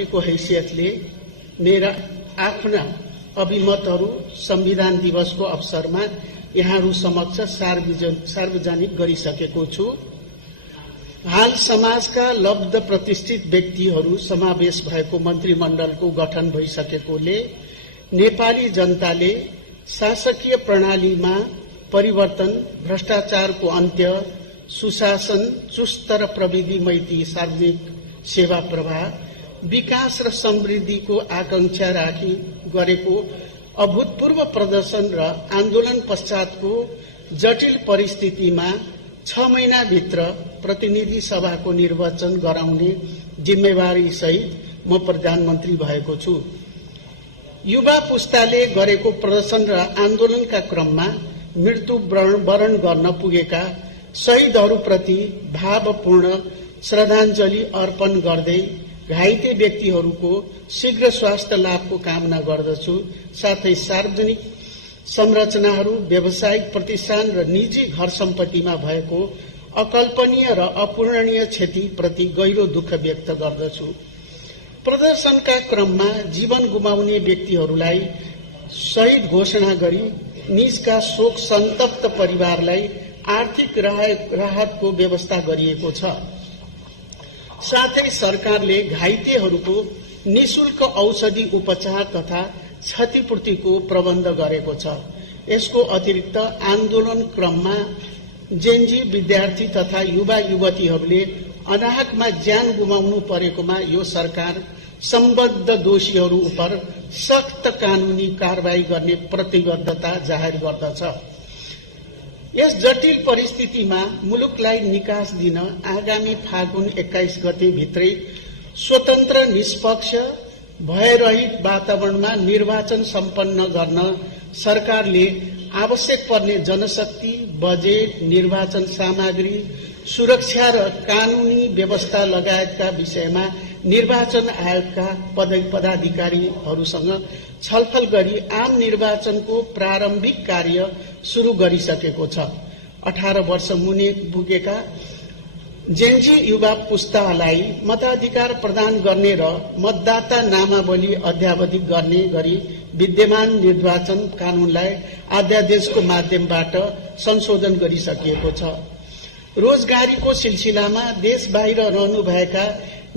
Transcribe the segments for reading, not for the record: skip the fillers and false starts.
मन्त्रीको हैसियतले मेरा आफ्ना अभिमतहरू संविधान दिवसको अवसरमा यहाँहरू समक्ष सार्वजनिक गरिसकेको छु। हाल समाजका लब्ध प्रतिष्ठित व्यक्तिहरू समावेश भएको मन्त्रीमण्डलको गठन भइसकेकोले नेपाली जनताले शासकीय प्रणालीमा परिवर्तन, भ्रष्टाचारको अन्त्य, सुशासन, चुस्त र प्रविधि मैत्री सार्वजनिक सेवा प्रवाह, विकास र समृद्धिको आकांक्षा राखी गरेको अभूतपूर्व प्रदर्शन र आन्दोलन पश्चातको जटिल परिस्थितिमा 6 महिनाभित्र प्रतिनिधि सभाको निर्वाचन गराउने जिम्मेवारी सहित म प्रधानमन्त्री भएको छु। युवा पुस्ताले गरेको प्रदर्शन र आन्दोलनका क्रममा मृत्यु वरण गर्न पुगेका शहीदहरूप्रति भावपूर्ण श्रद्धाञ्जली अर्पण गर्दै घाइते व्यक्तिहरूको शीघ्र स्वास्थ्य लाभको कामना गर्दछु। साथै सार्वजनिक संरचनाहरू, व्यावसायिक प्रतिष्ठान र निजी घर सम्पत्तिमा भएको अकल्पनीय र अपूरणीय क्षति प्रति गहिरो दुःख व्यक्त गर्दछु। प्रदर्शनका क्रममा जीवन गुमाउने व्यक्तिहरूलाई शहीद घोषणा गरी निजका शोक सन्तप्त परिवारलाई आर्थिक राहतको व्यवस्था गरिएको छ। साथै सरकारले घाइतेहरूको निशुल्क औषधि उपचार तथा क्षतिपूर्तिको प्रबन्ध गरेको छ। यसको अतिरिक्त आन्दोलन क्रममा जेनजी विद्यार्थी तथा युवा युवतीहरूले अनाहकमा ज्यान गुमाउनु परेकोमा यो सरकार सम्बद्ध दोषीहरू उप सख्त कानूनी कारबाही गर्ने प्रतिबद्धता जाहेर गर्दछ। यस जटिल परिस्थितिमा मुलुकलाई निकास दिन आगामी फागुन 21 गते भित्रै स्वतन्त्र, निष्पक्ष, भयरहित वातावरणमा निर्वाचन सम्पन्न गर्न सरकारले आवश्यक पर्ने जनशक्ति, बजेट, निर्वाचन सामग्री, सुरक्षा र कानूनी व्यवस्था लगायतका विषयमा निर्वाचन आयोगका पदाधिकारीहरूसँग छलफल गरी आम निर्वाचनको प्रारम्भिक कार्य शुरू गरिसकेको छ। 18 वर्ष मुनि पुगेका जेनजी युवा पुस्तालाई मताधिकार प्रदान गर्ने र मतदाता नामावली अद्यावधिक गर्ने गरी विद्यमान निर्वाचन कानूनलाई अध्यादेशको माध्यमबाट संशोधन गरिसकिएको छ। रोजगारीको सिलसिलामा देश बाहिर रहनुभएका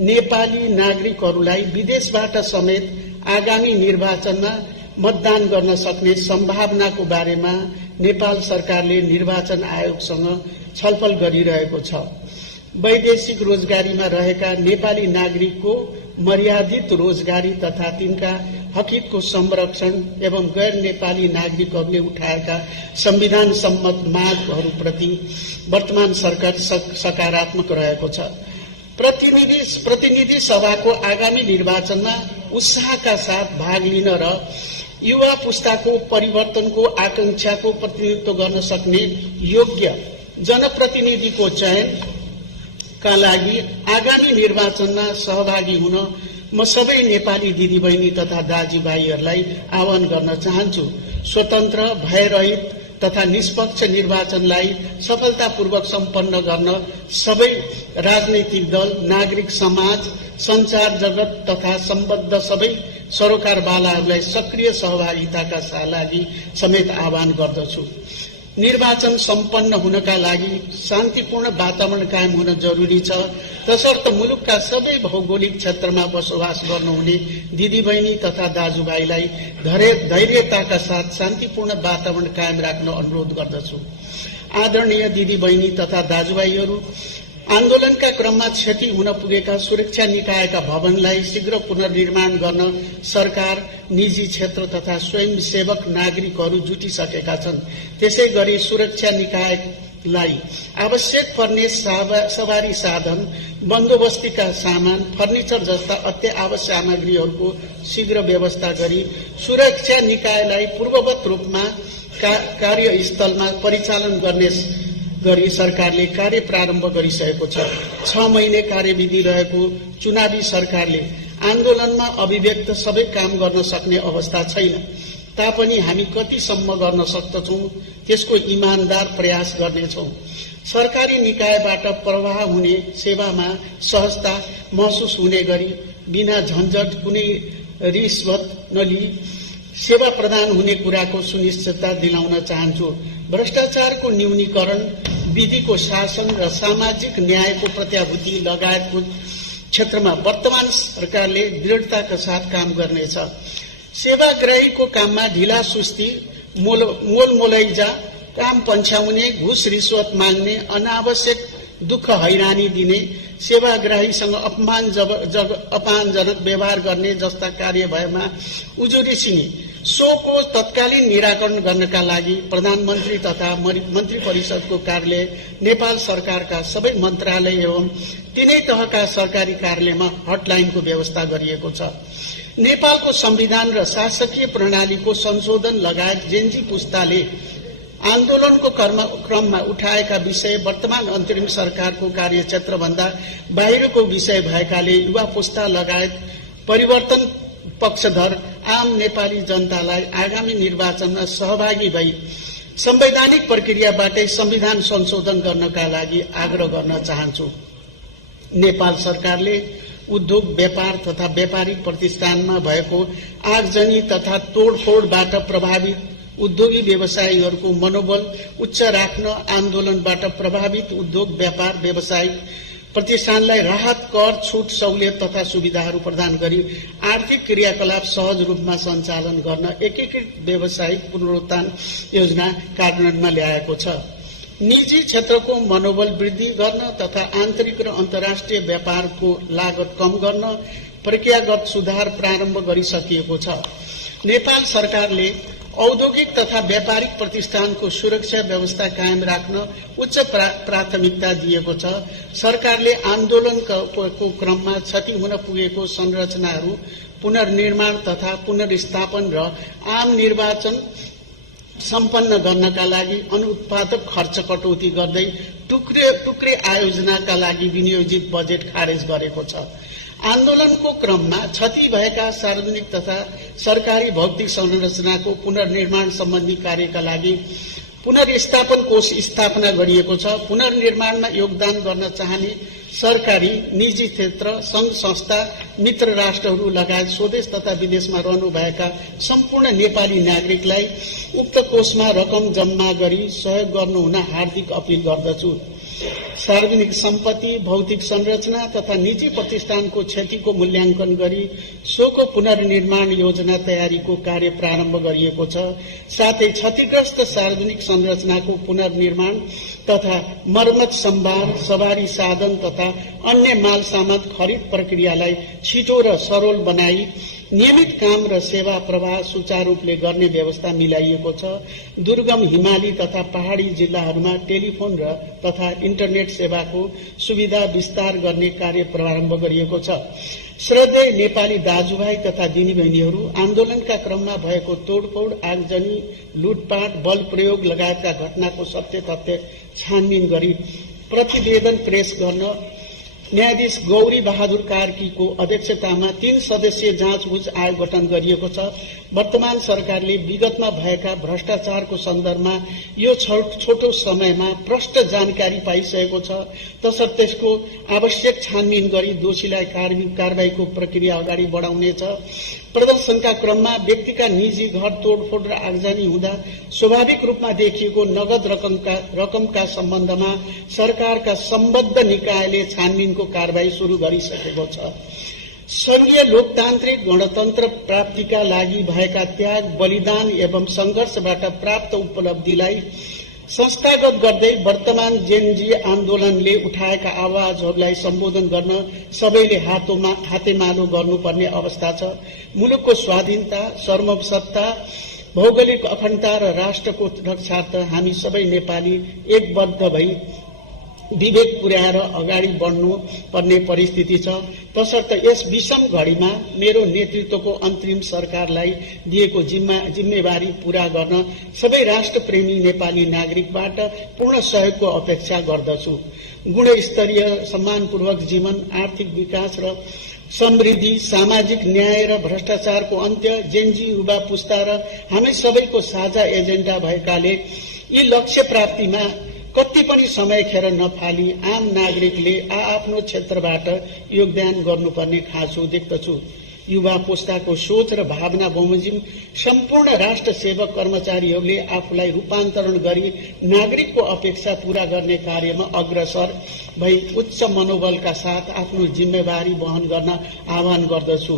नेपाली नागरिकहरूलाई विदेशबाट समेत आगामी निर्वाचनमा मतदान गर्न सक्ने सम्भावनाको बारेमा नेपाल सरकारले निर्वाचन आयोगसँग छलफल गरिरहेको छ। वैदेशिक रोजगारीमा रहेका नेपाली नागरिकको मर्यादित रोजगारी तथा तिनका हकको संरक्षण एवं गैर नेपाली नागरिकहरूले उठाएका संविधान सम्मत मागहरूप्रति वर्तमान सरकार सकारात्मक रहेको छ। प्रतिनिधि सभाको आगामी निर्वाचनमा उत्साहका साथ भाग लिन र युवा पुस्ताको परिवर्तनको आकांक्षाको प्रतिनिधित्व गर्न सक्ने योग्य जनप्रतिनिधिको चयनका लागि आगामी निर्वाचनमा सहभागी हुन म सबै नेपाली दिदीबहिनी तथा दाजुभाइहरूलाई आह्वान गर्न चाहन्छु। स्वतन्त्र, भयरहित तथा निष्पक्ष निर्वाचनलाई सफलतापूर्वक सम्पन्न गर्न सबै राजनैतिक दल, नागरिक समाज, संचार जगत तथा सम्बद्ध सबै सरोकारवालाहरूलाई सक्रिय सहभागिताका लागि समेत आह्वान गर्दछु। निर्वाचन सम्पन्न हुनका लागि शान्तिपूर्ण वातावरण कायम हुन जरुरी छ। तसर्थ मुलुकका सबै भौगोलिक क्षेत्रमा बसोबास गर्नुहुने दिदीबहिनी तथा दाजुभाइलाई धैर्यताका साथ शान्तिपूर्ण वातावरण कायम राख्न अनुरोध गर्दछु। आदरणीय दिदीबहिनी तथा दाजुभाइहरू, आन्दोलनका क्रममा क्षति हुन पुगेका सुरक्षा निकायका भवनलाई शीघ्र पुनर्निर्माण गर्न सरकार, निजी क्षेत्र तथा स्वयंसेवक नागरिकहरू जुटिसकेका छन्। त्यसै गरी सुरक्षा निकायलाई आवश्यक पर्ने सवारी साधन, बन्दोबस्तीका सामान, फर्निचर जस्ता अत्यावश्यक सामग्रीहरूको शीघ्र व्यवस्था गरी सुरक्षा निकायलाई पूर्ववत रूपमा कार्यस्थलमा परिचालन गर्ने गरी सरकारले कार्य प्रारम्भ गरिसकेको छ। 6 महिने कार्यविधि रहेको चुनावी सरकारले आन्दोलनमा अभिव्यक्त सबै काम गर्न सक्ने अवस्था छैन। तापनि हामी कतिसम्म गर्न सक्दछौं त्यसको इमानदार प्रयास गर्नेछौं। सरकारी निकायबाट प्रवाह हुने सेवामा सहजता महसुस हुने गरी बिना झन्झट कुनै रिश्वत नलिई सेवा प्रदान हुने कुराको सुनिश्चितता दिलाउन चाहन्छु। भ्रष्टाचारको न्यूनीकरण, विधिको शासन र सामाजिक न्यायको प्रत्याभूति लगायतको क्षेत्रमा वर्तमान सरकारले दृढताका साथ काम गर्नेछ। सेवाग्राहीको काममा ढिला सुस्ती, मोलमोलैजा, काम पन्छ्याउने, घुस रिश्वत माग्ने, अनावश्यक दुःख हैरानी दिने, सेवाग्राहीसँग अपमानजनक व्यवहार गर्ने जस्ता कार्य भएमा उजुरी सोको तत्कालीन निराकरण गर्नका लागि प्रधानमन्त्री तथा मन्त्री परिषदको कार्यालय, नेपाल सरकारका सबै मन्त्रालय एवं तीनै तहका सरकारी कार्यालयमा हटलाइनको व्यवस्था गरिएको छ। नेपालको संविधान र शासकीय प्रणालीको संशोधन लगायत जेनजी पुस्ताले आन्दोलनको क्रममा उठाएका विषय वर्तमान अन्तरिम सरकारको कार्यक्षेत्रभन्दा बाहिरको विषय भएकाले युवा पुस्ता लगायत परिवर्तन पक्षधर आम नेपाली जनतालाई आगामी निर्वाचनमा सहभागी भई संवैधानिक प्रक्रियाबाटै संविधान संशोधन गर्नका लागि आग्रह गर्न चाहन्छु। नेपाल सरकारले उद्योग, व्यापार तथा व्यापारिक प्रतिष्ठानमा भएको आगजनी तथा तोडफोडबाट प्रभावित उद्योगी व्यवसायीहरूको मनोबल उच्च राख्न आन्दोलनबाट प्रभावित उद्योग, व्यापार, व्यावसायिक प्रतिष्ठानलाई राहत, कर, छूट, सहुलियत तथा सुविधाहरू प्रदान गरी आर्थिक क्रियाकलाप सहज रूपमा सञ्चालन गर्न एकीकृत व्यावसायिक पुनरुत्थान योजना कार्यान्वयनमा ल्याएको छ। निजी क्षेत्रको मनोबल वृद्धि गर्न तथा आन्तरिक र अन्तर्राष्ट्रिय व्यापारको लागत कम गर्न प्रक्रियागत सुधार प्रारम्भ गरिसकिएको छ। नेपाल सरकारले औद्योगिक तथा व्यापारिक प्रतिष्ठानको सुरक्षा व्यवस्था कायम राख्न उच्च प्राथमिकता दिएको छ। सरकारले आन्दोलनको क्रममा क्षति हुन पुगेको संरचनाहरू पुनर्निर्माण तथा पुनर्स्थापन र आम निर्वाचन सम्पन्न गर्नका लागि अनुत्पादक खर्च कटौती गर्दै टुक्रे आयोजनाका लागि विनियोजित बजेट खारेज गरेको छ। आन्दोलनको क्रममा क्षति भएका सार्वजनिक तथा सरकारी भौतिक संरचनाको पुनर्निर्माण सम्बन्धी कार्यका लागि पुनर्स्थापन कोष स्थापना गरिएको छ। पुनर्निर्माणमा योगदान गर्न चाहने सरकारी, निजी क्षेत्र, संघ संस्था, मित्र राष्ट्रहरू लगायत स्वदेश तथा विदेशमा रहनुभएका सम्पूर्ण नेपाली नागरिकलाई उक्त कोषमा रकम जम्मा गरी सहयोग गर्नुहुन हार्दिक अपील गर्दछु। सार्वजनिक सम्पत्ति, भौतिक संरचना तथा निजी प्रतिष्ठानको क्षतिको मूल्याङ्कन गरी सोको पुनर्निर्माण योजना तयारीको कार्य प्रारम्भ गरिएको छ। साथै क्षतिग्रस्त सार्वजनिक संरचनाको पुनर्निर्माण तथा मर्मत, सम्भार, सवारी साधन तथा अन्य माल सामान खरिद प्रक्रियालाई छिटो र सरल बनाई नियमित काम र सेवा प्रवाह सुचारू रूपले गर्ने व्यवस्था मिलाइएको छ। दुर्गम, हिमाली तथा पहाड़ी जिल्लाहरूमा टेलिफोन र तथा इन्टरनेट सेवाको सुविधा विस्तार गर्ने कार्य प्रारम्भ गरिएको छ। श्रद्धेय नेपाली दाजुभाइ तथा दिदीबहिनीहरू, आन्दोलनका क्रममा भएको तोडफोड, आगजनी, लुटपाट, बल प्रयोग लगायतका घटनाको सत्य तथ्य छानबिन गरी प्रतिवेदन पेश गर्न न्यायाधीश गौरी बहादुर कार्कीको अध्यक्षतामा 3 सदस्यीय जाँचबुझ आयोग गठन गरिएको छ। वर्तमान सरकारले विगतमा भएका भ्रष्टाचारको सन्दर्भमा यो छोटो समयमा प्रष्ट जानकारी पाइसकेको छ। तसर्थ त्यसको आवश्यक छानबिन गरी दोषीलाई कारबाहीको प्रक्रिया अगाडि बढाउनेछ। प्रदर्शनका क्रममा व्यक्तिका निजी घर तोडफोड र आगजनी हुँदा स्वाभाविक रूपमा देखिएको नगद रकमका सम्बन्धमा सरकारका सम्बद्ध निकायले छानबिनको कारबाही शुरू गरिसकेको छ। सर्वीय लोकतान्त्रिक गणतन्त्र प्राप्तिका लागि भएका त्याग, बलिदान एवं संघर्षबाट प्राप्त उपलब्धिलाई संस्थागत गर्दै वर्तमान जेनजी आन्दोलनले उठाएका आवाजहरूलाई सम्बोधन गर्न सबैले हातेमालो गर्नुपर्ने अवस्था छ। मुलुकको स्वाधीनता, सार्वभौमसत्ता, भौगोलिक अखण्डता र राष्ट्रको रक्षार्थ हामी सबै नेपाली एकबद्ध भई विवेक पुर्याएर अगाडि बढ्नु पर्ने परिस्थिति छ। तसर्थ यस विषम घड़ीमा मेरो नेतृत्वको अन्तरिम सरकारलाई दिएको जिम्मेवारी पूरा गर्न सबै राष्ट्रप्रेमी नेपाली नागरिकबाट पूर्ण सहयोगको अपेक्षा गर्दछु। गुणस्तरीय, सम्मानपूर्वक जीवन, आर्थिक विकास र समृद्धि, सामाजिक न्याय र भ्रष्टाचारको अन्त्य जेनजी युवा पुस्ता र हामी सबैको साझा एजेन्डा भएकाले यी लक्ष्य प्राप्तिमा कति पनि समय खेर नफाली आम नागरिकले आफ्नो क्षेत्रबाट योगदान गर्नुपर्ने खाँचो देख्दछु। युवा पुस्ताको सोच र भावना बमोजिम सम्पूर्ण राष्ट्र सेवक कर्मचारीहरूले आफूलाई रूपान्तरण गरी नागरिकको अपेक्षा पूरा गर्ने कार्यमा अग्रसर भई उच्च मनोबलका साथ आफ्नो जिम्मेवारी वहन गर्न आह्वान गर्दछु।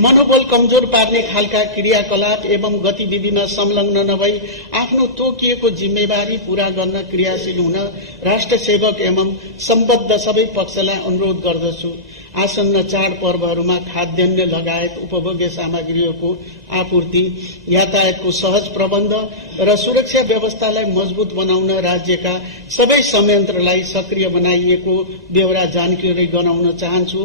मनोबल कमजोर पार्ने खालका क्रियाकलाप एवं गतिविधिमा संलग्न नभई आफ्नो तोकिएको जिम्मेवारी पूरा गर्न क्रियाशील हुन राष्ट्र सेवक एवं सम्बद्ध सबै पक्षलाई अनुरोध गर्दछु। आसन्न चाडपर्वहरूमा खाद्यान्न लगायत उपभोग्य सामग्रीहरूको आपूर्ति, यातायातको सहज प्रबन्ध र सुरक्षा व्यवस्थालाई मजबुत बनाउन राज्यका सबै संयन्त्रलाई सक्रिय बनाइएको बेहोरा जानकारी गराउन चाहन्छु।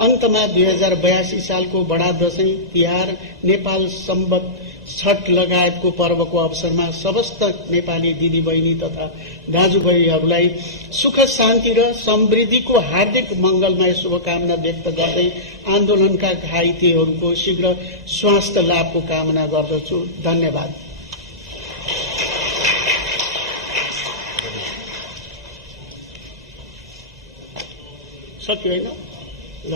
अन्तमा 2082 सालको बडा दशैं, तिहार, नेपाल सम्बत, छठ लगायतको पर्वको अवसरमा समस्त नेपाली दिदीबहिनी तथा दाजुभाइहरूलाई सुख शान्ति र समृद्धिको हार्दिक मंगलमय शुभकामना व्यक्त गर्दै आन्दोलनका घाइतेहरूको शीघ्र स्वास्थ्य लाभको कामना गर्दछु। धन्यवाद। सक्यो हैन? ल